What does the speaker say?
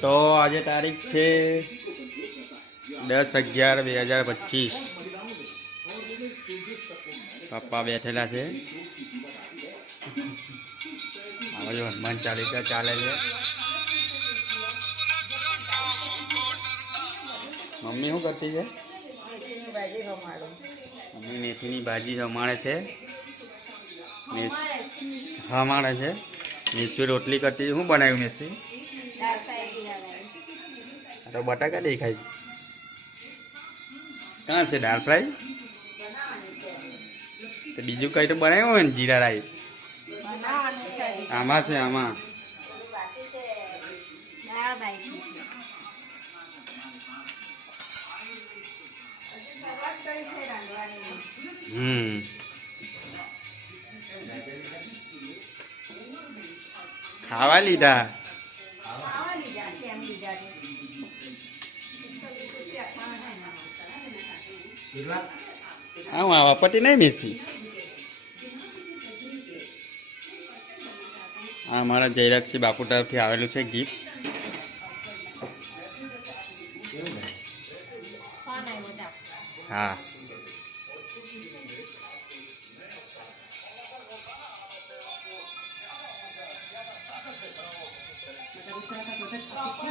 તો આજે તારીખ છે દસ અગિયાર બે હજાર પચીસ. પપ્પા બેઠેલા છે. બાજુ હનુમાન ચાલીસા ચાલે છે. મમ્મી શું કરતી છે? મમ્મી મેથીની ભાજી જમાડે છે. હમાડે છે. મેથી રોટલી કરતી શું બનાવ્યું મેથી તો બટાકા દેખાય ક્યાં છે દાળ ફ્રાય? તો બીજું કઈ તો બનાવ્યું હોય ને, જીરા રાઈ આમાં છે, આમાં. હમ. ખાવા લીધા. હું આવા પટી નહીં બેસી. આ મારા જયરાજસિંહ બાપુ તરફથી આવેલું છે ગિફ્ટ હા.